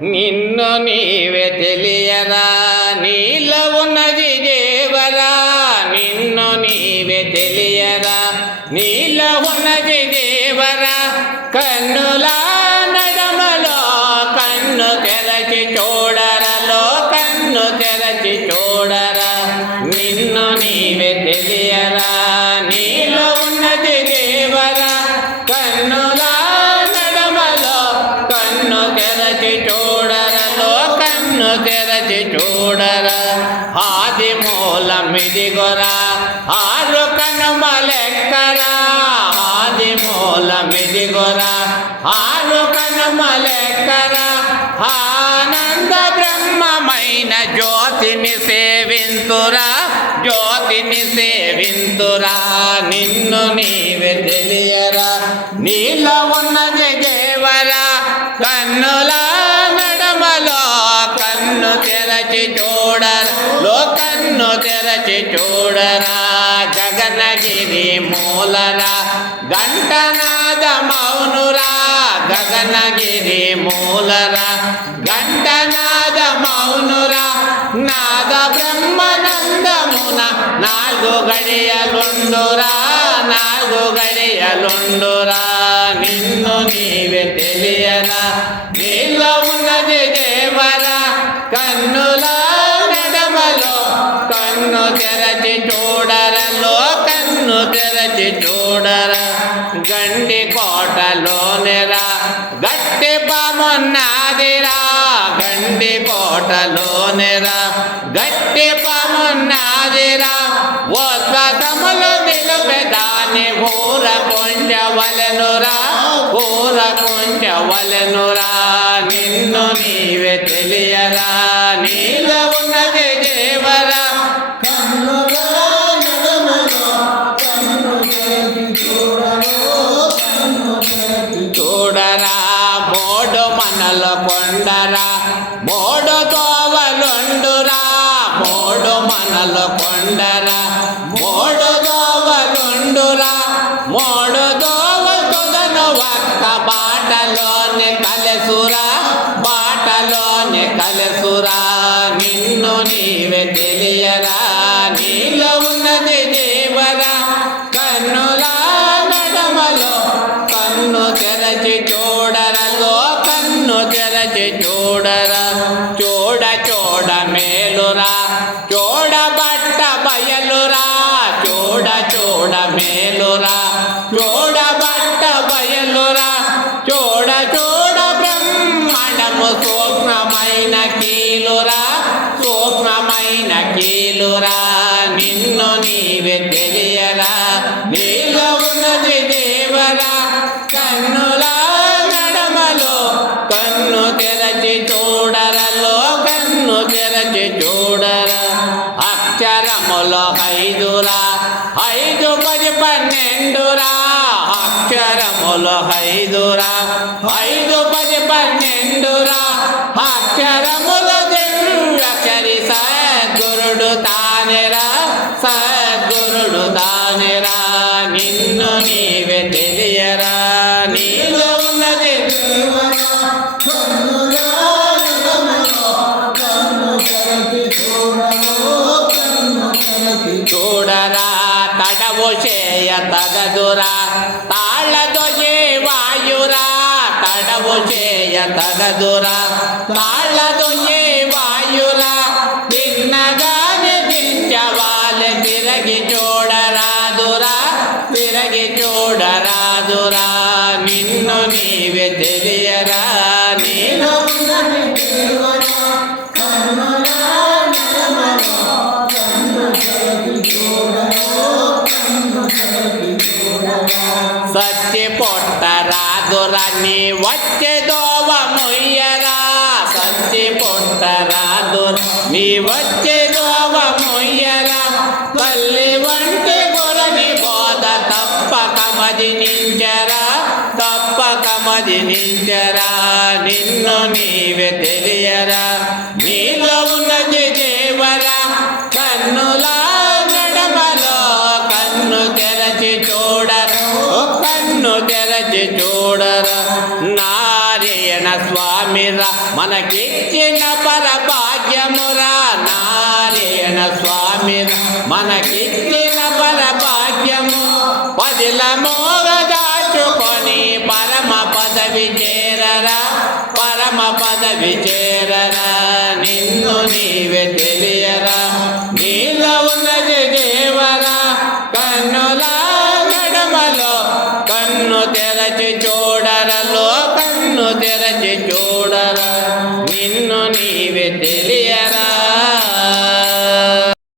నిన్ను నీవే తెలియరా, నీలో ఉన్నది దేవరా. నిన్ను నీవే తెలియరా, నీలో ఉన్నది దేవరా. కన్నులా నడమలో కన్ను తెరచి చూడరలో, కన్ను తెరచి చూడరా. నిన్ను నీవే తెలియరా, నీలో ఉన్నది దేవరా. కన్నులా నడమలో కన్ను తెరచి చూడరలో, కన్ను తెరచి చూడరా. ఆది మూలమిదిగొరా, ఆరు కనుమలెక్కరా. ఆది మూలమిదిగొరా, ఆరు కనుమలెక్కరా. ఆనంద బ్రహ్మమైన జ్యోతిని సేవింతురా, జ్యోతిని సేవింతురా. నిన్ను నీవే తెలియరా, నీలో ఉన్నది దేవరా. కన్నులా నడమలో కన్ను తెరచి చూడరా, కన్ను తెరచి చూడరా. గగనగిరి మూలరా, గంటనాద మౌనురా. గగనగిరి మూలరా, గంటనాద మౌనురా. నాద బ్రహ్మనందమున నాలుగు గడియలుండురా, నాలుగు గడియలుండురా. నిన్ను నీవే తెలియరా, నీలో ఉన్నది దేవరా. కన్నులా నడమలో కన్ను తెరచి చూడరలో, కన్ను తెరచి చూడరా. గండి కోటలోనిరా, గట్టి పామున్నాదిరా. గండి కోటలోనిరా, గట్టి పామున్నాదిరా. ఓ స్వతములు నిలుపెదాని ఊర కొంచెవలెనురా, ఊర కొంచెవలెనురా. నిన్ను నీవే తెలియరా, నీలో ఉన్నది దేవరా. కన్నులా నడమలో కన్ను తెరచి చూడరో, కన్ను తెరచి చూడరా. మోడు మనల కొండరా, మోడు దోవలుండురా. మోడు మనల కొండరా, మోడు దోవలుండురా. మోడు దోవ తొదను ఒక్క బాటలోని కలసురా, బాటలోని కలసురా. నిన్ను నీవే తెలియరా, నీలో ఉన్నది దేవరా. కన్నులా నడమలో కన్ను తెరచి చూడరలో, కన్ను తెరచి చూడరా. చూడ చూడ మేలురా, చూడ బట్ట బయలురా. చూడ చూడ మేలురా, చూడ బట్ట బయలురా. చూడ చూడ బ్రహ్మాండము సూక్ష్మమైన కీలురా, సూక్ష్మమైన కీలురా. నిన్ను నీవే తెలియరా, నీలో ఉన్నది దేవరా. కన్నులా నడమలో కన్ను తెరచి చూడరలో, కన్ను తెరచి చూడరా. అక్షరములో ఐదురా, 5 10 12రా. అక్షరములో ఐదురా, 5 10 12రా. అక్షరముల దివ్యక్షరి సద్గురుడు తానేరా, సద్గురుడు తానేరా. నిన్ను నీవే తెలియరా, నీలో ఉన్నది దేవరా. కన్నులా నడమలో కన్ను తెరచి చూడరో, కన్ను తెరచి చూడరా. తడవు చేయ తగదురా, తాళ్ళతో వాయురా. తడవు చేయ తగదురా, తాళ్ళతో వాయురా. తిన్నగానే దించవాలి, తిరగి చూడరాదురా, తిరగి చూడరాదురా. నిన్ను నీవే తెలియరా, నీలో ఉన్నది దేవరా. కన్నులా నడమలో కన్ను తెరచి చూడరో, కన్ను తెరచి చూడరా. సత్య పొట్టరాదురా, నీ వచ్చే దోవ మొయ్యరా. సత్య పొట్టరాదురా, నీ వచ్చే దోవ మొయ్యరా. తల్లి వంటి గురని బోధ తప్పక మదినించరా, తప్పక మదినించరా. నిన్ను నీవే తెలియరా, నీలో ఉన్నది దేవరా. కన్నులా నడమలో కన్ను తెరచి చూడరా, కన్ను తెరచి చూడరా. నా నారాయణ స్వామిరా మనకిచ్చిన పరభాగ్యమురా నారాయణ స్వామిరా మనకిచ్చిన పరభాగ్యము పదిల మోగ దాచుకొని పరమ పదవి చేరరా పరమ పదవి చేరరా నిన్ను నీవే తెలియరా నీలో ఉన్నది దేవరా కన్నుల నడమలో కన్ను తెరచి చూడరలో కన్ను తెరచి చూడరా నిన్ను నీవే తెలియరా